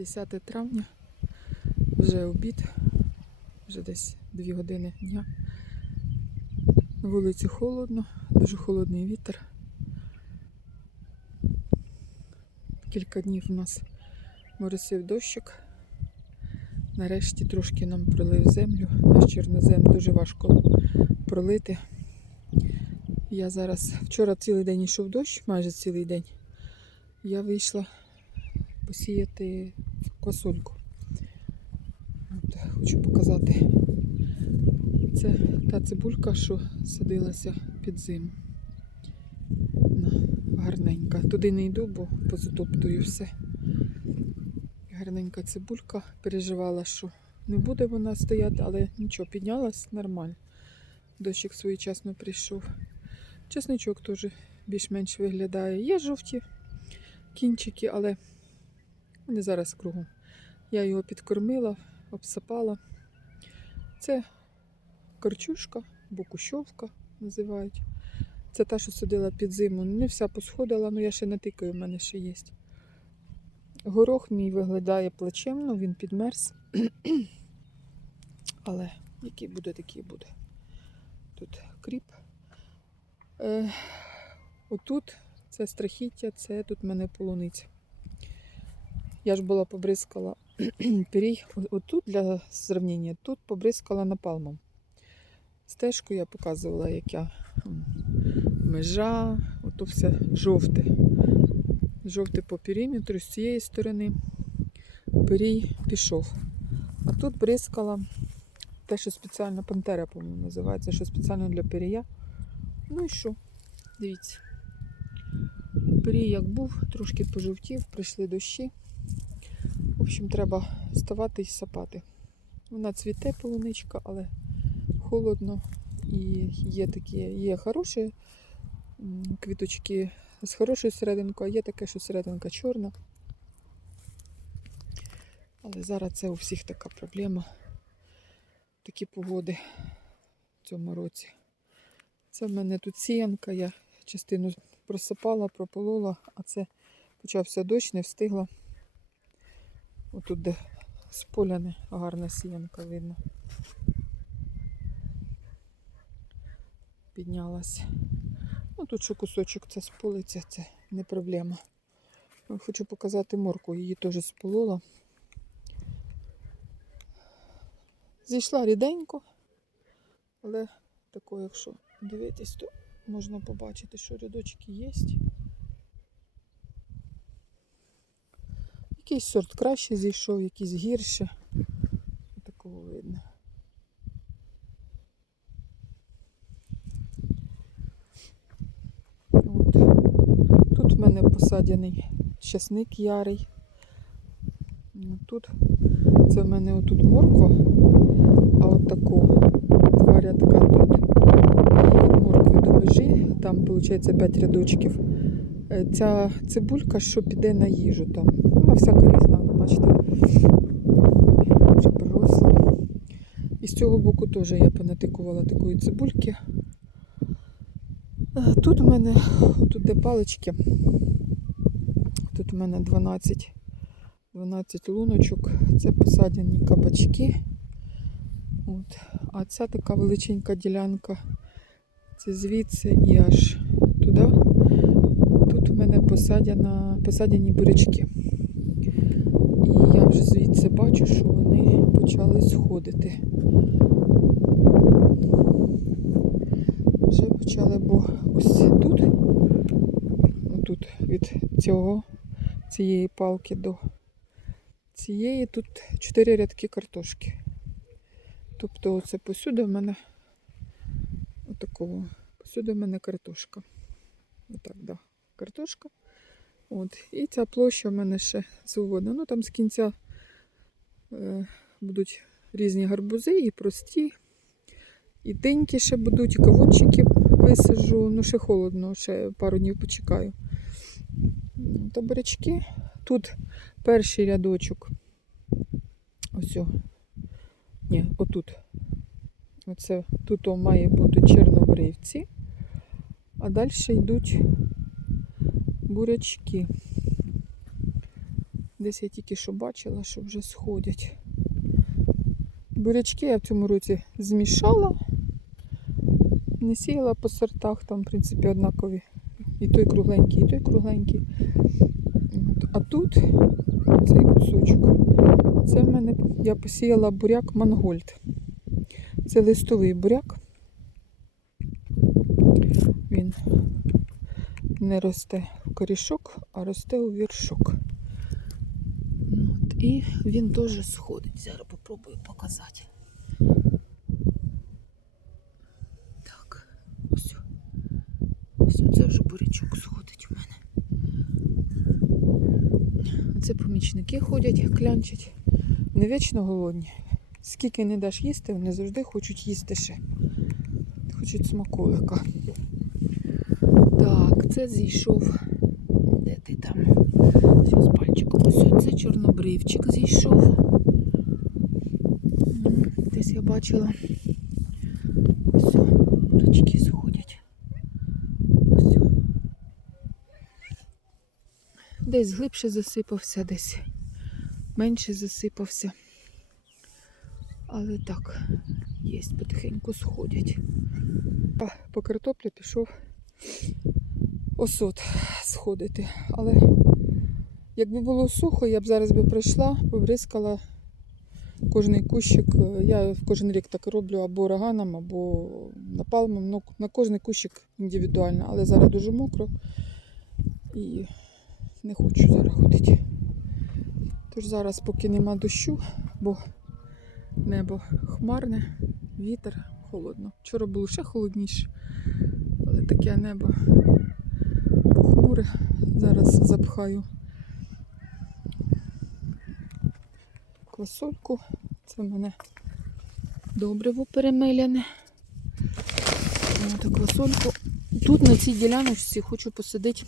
10 травня, вже обід, вже десь 2 години дня. На вулиці холодно, дуже холодний вітер. Кілька днів у нас моросив дощик. Нарешті трошки нам пролив землю. Наш чорнозем дуже важко пролити. Я зараз вчора цілий день йшов дощ, майже цілий день. Я вийшла посіяти квасольку. От, хочу показати. Це та цибулька, що садилася під зиму. Гарненька. Туди не йду, бо позатоптую все. Гарненька цибулька. Переживала, що не буде вона стояти, але нічого, піднялась нормально. Дощик своєчасно прийшов. Чесничок теж більш-менш виглядає. Є жовті кінчики, але вони зараз кругом. Я його підкормила, обсапала. Це корчушка, бокущовка називають. Це та, що садила під зиму. Не вся посходила, але я ще не тикаю, в мене ще є. Горох мій виглядає плачемно, він підмерз. Але який буде, такий буде. Тут кріп. Е, отут це страхіття, це тут в мене полуниця. Я ж була побризкала пирій. Отут для сравнення, тут побризкала напалмом. Стежку я показувала, як я межа, ото все жовте. Жовте по периметру з цієї сторони. Пирій пішов. А тут бризкала те, що спеціально пантера, по-моєму, називається, що спеціально для пирія. Ну і що? Дивіться. Пирій як був, трошки пожовтів, прийшли дощі. В общем, треба ставати і сапати. Вона цвіте полуничка, але холодно. І є такі, є хороші квіточки з хорошою серединкою, а є таке, що серединка чорна. Але зараз це у всіх така проблема. Такі погоди в цьому році. Це в мене тут сіянка, я частину просипала, прополола, а це почався дощ, не встигла. Отут, де з поля не гарна сіянка видно. Піднялась. Ну тут що кусочок це сполиться, це не проблема. Ну, Хочу показати морку, її теж сполола. Зійшла ріденько, але тако, якщо дивитись, то можна побачити, що рядочки є. Якийсь сорт краще зійшов, якийсь гірше. Такого видно. От. Тут в мене посадяний часник ярий. Тут це в мене отут морква, а от тако два рядка тут. Моркви до межі, там виходить 5 рядочків. Е, Ця цибулька, що піде на їжу там. Вона всяка різна, вона, бачите, вже проросла. І з цього боку теж я понатикувала такої цибульки. Е, Тут у мене, тут де палички, тут у мене 12, 12 луночок, це посадяні кабачки. От. А ця така величенька ділянка, це звідси і аж туди. Тут у мене посадяні бурячки. І я вже звідси бачу, що вони почали сходити. Вже почали, бо ось тут, тут від цього, цієї палки до цієї, тут чотири рядки картошки. Тобто оце посюди в мене отакого. Посюди в мене картошка. Отак, да. Картошка. От. І ця площа в мене ще свободна. Ну там з кінця будуть різні гарбузи, і прості, і деньки ще будуть, і кавунчики висаджу. Ну, ще холодно, ще пару днів почекаю. Та бурячки. Тут перший рядочок. Ось. Ні, отут. Оце тут має бути чорнобривці, а далі йдуть бурячки. Десь я тільки що бачила, що вже сходять. Бурячки я в цьому році змішала. Не сіяла по сортах, там, в принципі, однакові. І той кругленький, і той кругленький. А тут цей кусочок. Це в мене я посіяла буряк Мангольд. Це листовий буряк. Він не росте в корішок, а росте у віршок. І він теж сходить. Зараз попробую показати. Так, ось. Ось це вже бурячок сходить у мене. Це помічники ходять, клянчать. Не вічно голодні. Скільки не даш їсти, вони завжди хочуть їсти ще. Хочуть смаколика. Так, це зійшов. Де ти там? Зараз пальчиком. Ось це чорнобривчик зійшов. Десь я бачила. Ось бурячки сходять. Ось. Десь глибше засипався, десь менше засипався. Але так, є, потихеньку сходять. По картоплі пішов осот сходити. Але якби було сухо, я б зараз би прийшла, побризкала кожний кущик. Я кожен рік так роблю або роганом, або напалмом. Ну, на кожний кущик індивідуально. Але зараз дуже мокро і не хочу зараз ходити. Тож зараз, поки нема дощу, бо небо хмарне, вітер, холодно. Вчора було ще холодніше, але таке небо похмуре. Зараз запхаю квасольку. Це в мене добриво перемиляне. Квасольку. Тут на цій діляночці хочу посадити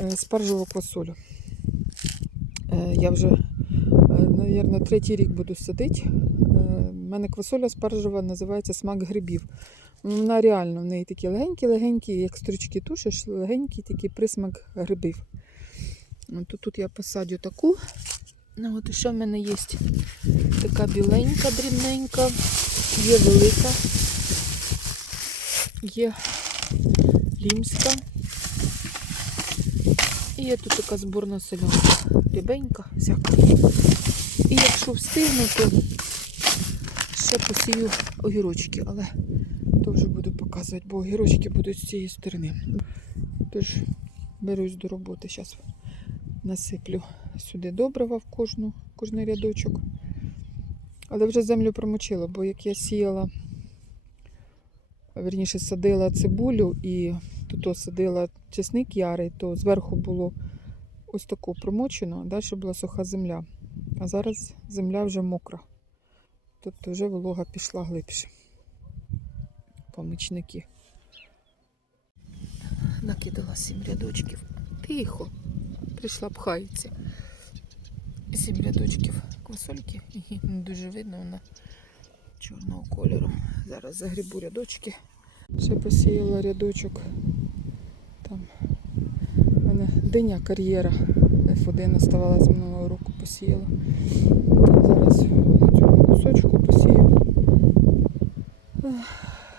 е, спаржеву квасолю. Е, Я вже, мабуть, третій рік буду садити. У мене квасоля спаржева називається смак грибів. Вона реально в неї такі легенькі-легенькі, як стручки тушиш, легенький такий присмак грибів. От Тут, я посадю таку. Ну, от ще в мене є така біленька, дрібненька, є велика, є лімська. І є тут така зборна солянка, рябенька, всяка. І якщо встигну, то ще посію огірочки, але вже буду показувати, бо огірочки будуть з цієї сторони. Тож берусь до роботи. Зараз насиплю сюди добрива в кожну, кожний рядочок. Але вже землю промочила, бо як я сіяла, верніше садила цибулю і тут садила чесник ярий, то зверху було ось тако промочено, а далі була суха земля. А зараз земля вже мокра. Тобто вже волога пішла глибше. Помічники. Накидала сім рядочків. Тихо. Прийшла пхається. Сім рядочків квасольки. І не дуже видно вона чорного кольору. Зараз загрібу рядочки. Ще посіяла рядочок. Там в мене диня кар'єра. F1 оставала з минулого року посіяла. Зараз на цьому кусочку посію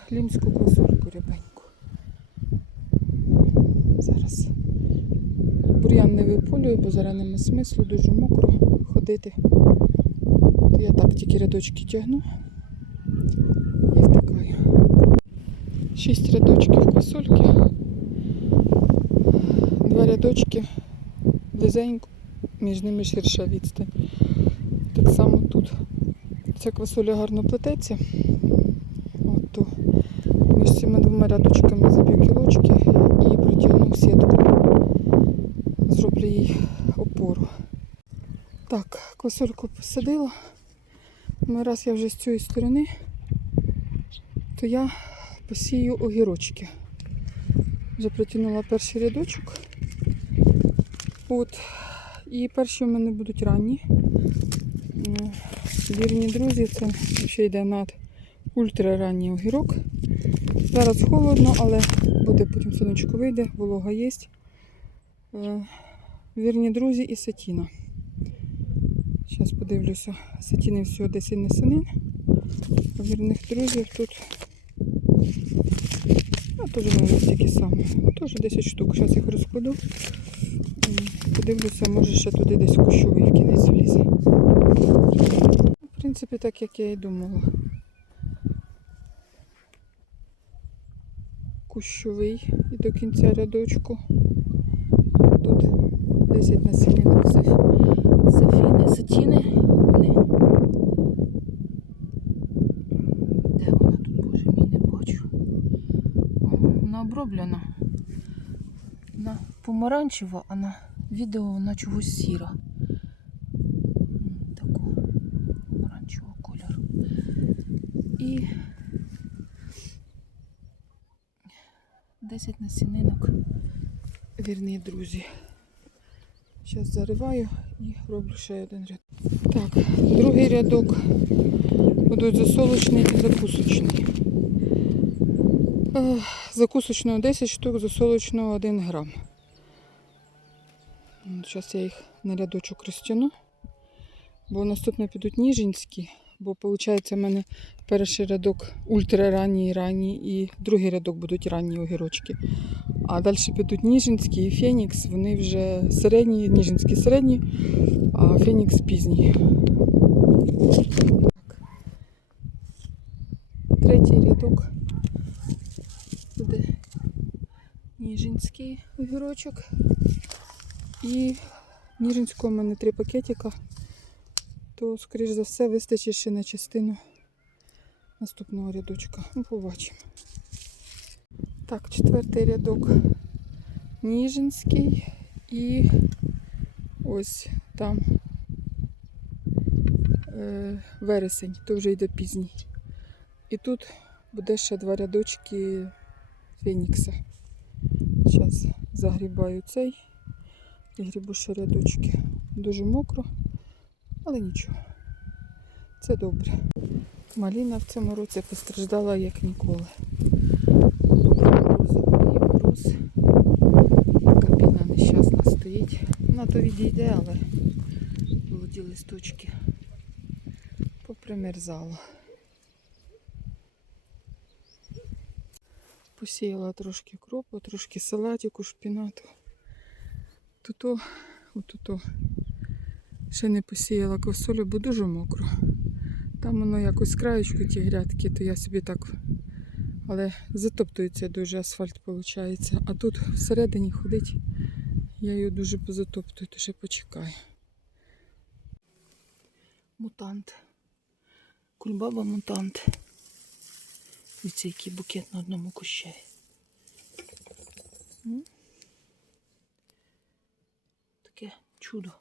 ех, лімську квасольку рябеньку. Зараз бур'ян не виполюю, бо зараз нема смислу, дуже мокро ходити. То я так тільки рядочки тягну і втикаю. Шість рядочків квасольки. Два рядочки близенько, між ними ширша відстань. Так само тут. Ця квасоля гарно плететься. Цими двома рядочками заб'ю кілочки і протягну сітку. Зроблю їй опору. Так, квасольку посадила. Ну, раз я вже з цієї сторони, то я посію огірочки. Вже протягнула перший рядочок. От. І перші в мене будуть ранні. Вірні друзі, це ще йде над ультраранній огірок. Зараз холодно, але буде потім сонечко вийде, волога є. Е, Вірні друзі і сатіна. Зараз подивлюся. Сатіни всього 10 насінин. Вірних друзів тут. А теж мабуть такі самі. Теж 10 штук. Зараз їх розкладу. Подивлюся, може ще туди десь кущовий в кінець влізе. В принципі, так як я і думала. Кущовий і до кінця рядочку. Тут 10 насінинок сафіни, сатіни. Де вона тут, боже мій, не бачу. Вона оброблена. Вона помаранчева, а на відео вона чогось сіра. М, Такого помаранчевого кольору. І 10 насінинок. Вірні друзі. Зараз зариваю і роблю ще один ряд. Так, другий рядок будуть засолочний і закусочний. Закусочного 10 штук, засолочного 1 грам. Зараз я їх на рядочок розтягну. Бо наступно підуть ніжинські, бо виходить, в мене перший рядок ультраранній, ранній і другий рядок будуть ранні огірочки. А далі підуть Ніжинський і Фенікс. Вони вже середні, Ніжинський середні, а Фенікс пізній. Третій рядок буде Ніжинський огірочок. І Ніжинського в мене три пакетика. То, скоріш за все, вистачить ще на частину наступного рядочка. Ну, побачимо. Так, четвертий рядок Ніжинський і ось там е, вересень, то вже йде пізній. І тут буде ще два рядочки Фенікса. Зараз загрібаю цей і грібу ще рядочки. Дуже мокро, але нічого. Це добре. Маліна в цьому році постраждала як ніколи. Кабіна нещасна стоїть. Вона то відійде, але молоді листочки попримерзала. Посіяла трошки кропу, трошки салатику, шпінату. Тут, отут, ще не посіяла ковсолю, бо дуже мокро. Там воно якось краєчку ті грядки, то я собі так. Але затоптується дуже асфальт, виходить. А тут всередині ходить, я її дуже позатоптую, то ще почекаю. Мутант. Кульбаба мутант. Дивіться, який букет на одному кущеві. М? Таке чудо.